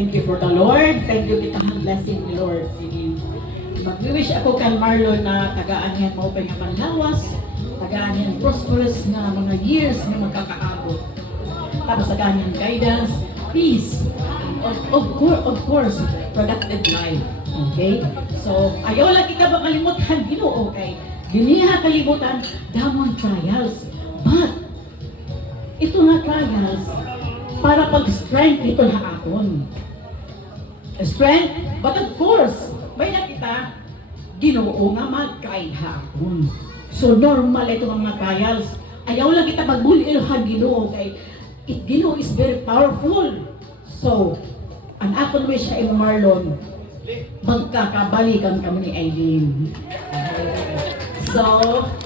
Thank you for the Lord. Thank you kita ang blessing ni Lord. Mag-wish ako kan Marlon na tagaan yan mo pa yung panlawas, tagaan yan prosperous na mga years na magkakaabot. Tapos tagaan yan guidance, peace, of course, productive life. Okay? So, ayaw lagi ka ba kalimutan, Ginoo, okay? Giniha kalimutan, damon trials. But, ito nga trials, para pag-strength ito na akon. Strength, but of course, may nakita, Ginoo nga mag-guide hapon. So normal ito mga trials. Ayaw lang kita magbulilhan Ginoo kay Ginoo is very powerful. So, ang akon wish sa imo Marlon, magkakabalikan kami ni Aileen. So,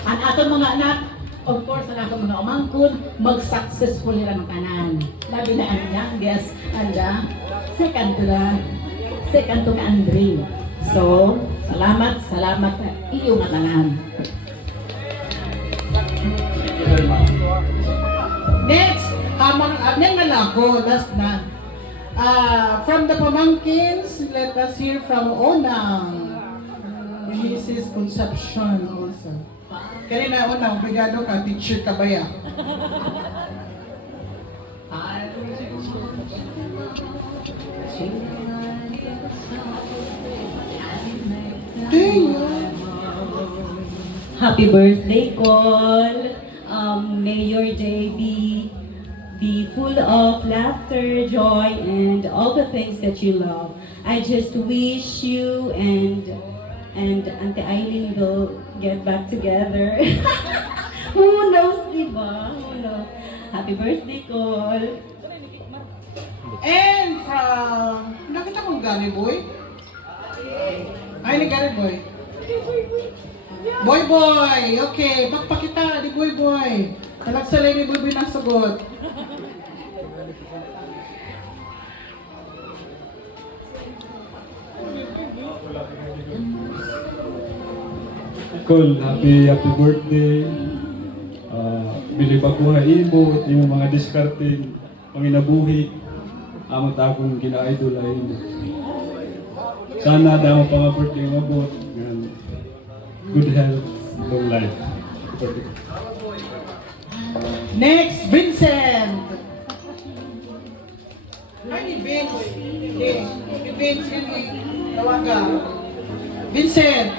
ang aton mga anak, of course, ang akong mga umangkon, mag-successful nila ng tanan. Labi na ang youngest, anda, second to ka Andre. So, salamat sa iyong tanan. Thank you very much. Next, nang nalako, last na. From the pamangkins, let us hear from Onang. Mrs. Concepcion also. Kanina Onang, brigado ka, teacher ka ba ya? Happy birthday, Col. May your day be full of laughter, joy, and all the things that you love. I just wish you and Auntie Eileen will get back together. Who knows, diba? Who knows? Happy birthday, Col. And from, nakita kong Gary Boy? Ay, ni Gary Boy. Boy Boy! Okay, pakpakita ni Boy Boy. Talagsalay ni Boy Boy ng sagot. Col, happy birthday. Bilib ako nga imo at yung mga discarding panginabuhi. Amot akong kina-idol ay sana damo pa nga birthday mabot. Good health, long life. Next, Vincent! Ay, ni Vince. Hindi. Ni Vince yun eh. Tawaga. Vincent!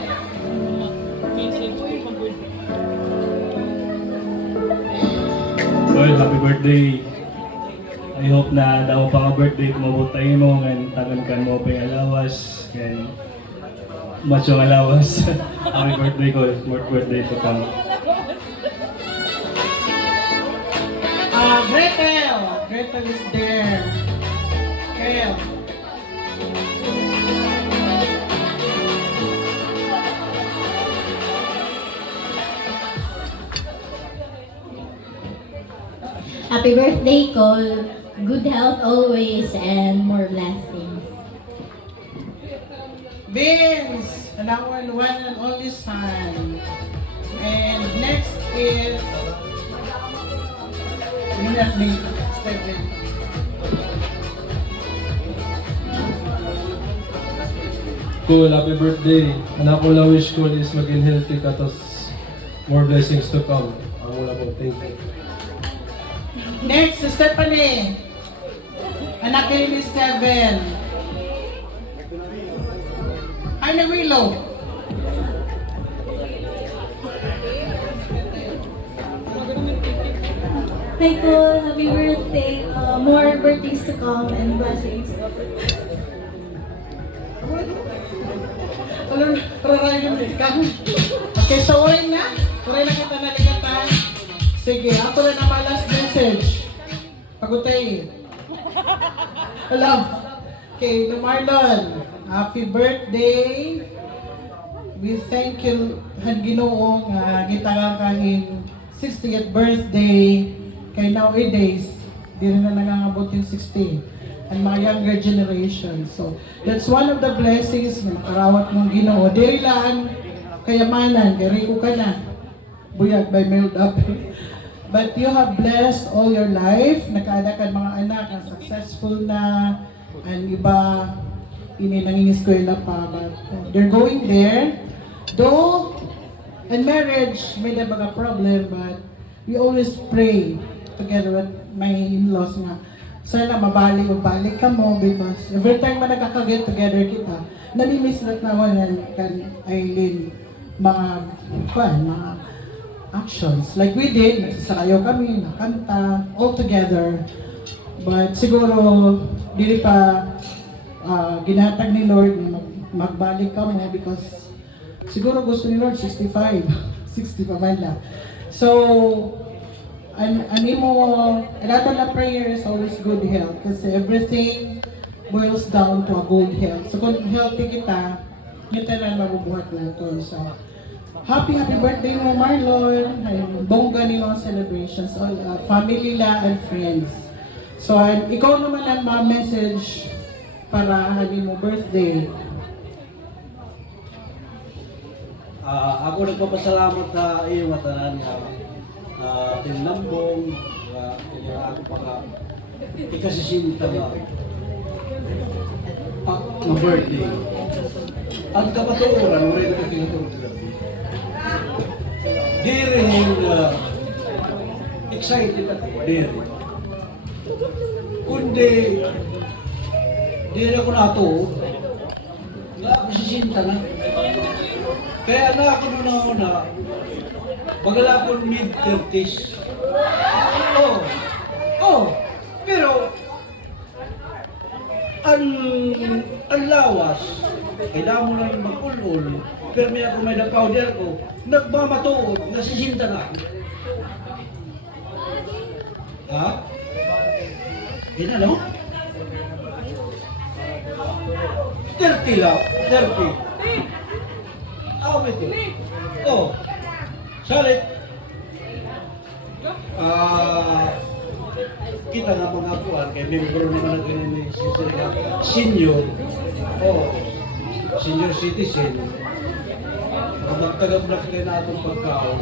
Col, happy birthday. I hope na daw pa ka birthday kumabot tayo mo and tagan kan mo pa yung alawas and macho alawas. Happy birthday ko, more birthday to come. Gretel! Gretel is there. Gretel. Happy birthday, Col. Good health always and more blessings. Vince! Our one and only son. And next is Minat May Stephen. Cool, happy birthday. Anak ko lang wish ko is maging healthy ka, tapos more blessings to come. Ang wala po, thank you. Next, si Stephanie. Anak ni Steven. Ay, na Willow. Hi, Col. Happy birthday. More birthdays to come and blessings. Okay, so uray na. Uray na kita naligatan. Sige, ako na naman last message. Pagutay. Alam. Okay, to Marlon. Happy birthday. We thank you, Han Ginoo, nga gitagal kahing 60th birthday. Kay nowadays, di rin na nangangabot yung 60. And mga younger generation. So, that's one of the blessings na makarawat mong Ginoo. Diri lang kayamanan, gari ko ka na. Buyag by mailed up. But you have blessed all your life. Nakaada ka mga anak na successful na. And iba, ini nangingiskwela pa, but they're going there. Though, in marriage, may na mga problem, but we always pray together with my in-laws nga, sana mabalik ka mo because every time na nagkaka-get together kita, namimiss na naman yan kan Aileen mga actions. Like we did, nagsasayaw kami, nakanta, all together. But siguro, dili pa ginatag ni Lord na magbalik ka mo because siguro gusto ni Lord 65, 60 pa man lang. So, a lot of prayer is always good health kasi everything boils down to a good health. So kung healthy kita, kita na mabubuhat natin. So, happy birthday mo Marlon. Bongga ni mga celebrations, all family la and friends. So, ikaw naman ang ma-message para happy mo birthday. Ako nagpapasalamat sa iyo matanan nga tinlambong kaya ako pa ka ikasisinta nga na birthday. Ang kamatuoran, wala na tinuturo sa gabi. Di rin excited ako, di rin. Kundi, di rin ako natuo, nga ako sisinta na. Kaya na ako nuna-una, magala ko mid-30s. Pero, ang lawas, kailangan mo lang mag-ul-ul, pero may ako may na-powder ko, nagmamatuod, nasisinta na ako. Ha? Di na, no? 30 lang, 30. Ito. Salit. Kita nga mga kuwan, kaya member naman natin ni senior. Senior citizen. Magtagap na kita na itong pagkaon.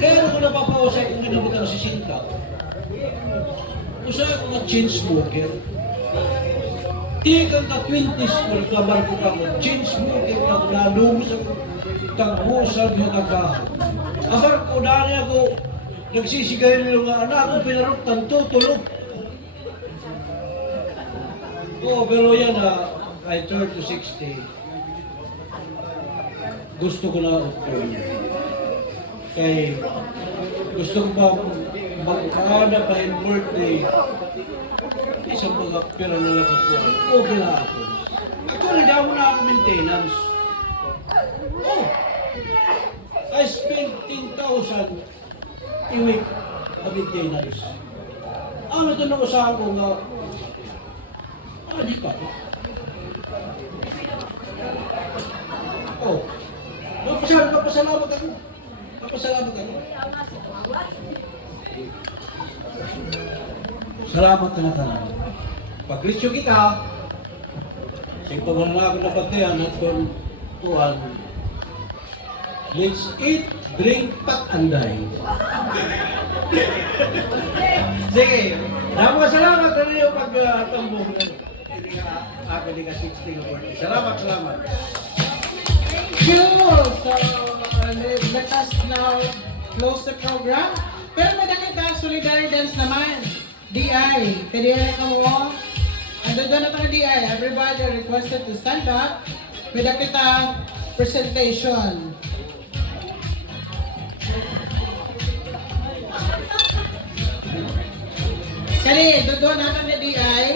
Kaya ako napapausay kung ginabot ang sisinta. Usay ako na-chain smoker. Di kang ka-20s ko nagkabar ko ka mo, change mo kayo na nalungo sa tagbusan yung nagkahan. Abar ko na niya ako, nagsisigarilyo nga anak ko pinaruktan, tutulog. Pero yan I turn to 60. Gusto ko na upload. Kaya gusto ko ba magkaana pa yung birthday, isang mga pera na lang ako. Okay na ako. Actually, daw na ako maintenance. I spend 10,000 a week na maintenance. Ano ito na usahan ko nga, di pa. Papasalamat ako. Salamat na tanan. Pag-risyo kita, singko mo na ako napagtayan at kung tuwan, let's eat, drink, pat, and dine. Sige, salamat na niyo pag-tambong na ako din ka 60 birthday. Salamat. So, let us now close the program. Pero may nakita, solidarity dance naman. DI, kadiyan ka mo. Ando doon na tayo DI. Everybody requested to stand up. May nakita presentation. Kani, doon natin na DI.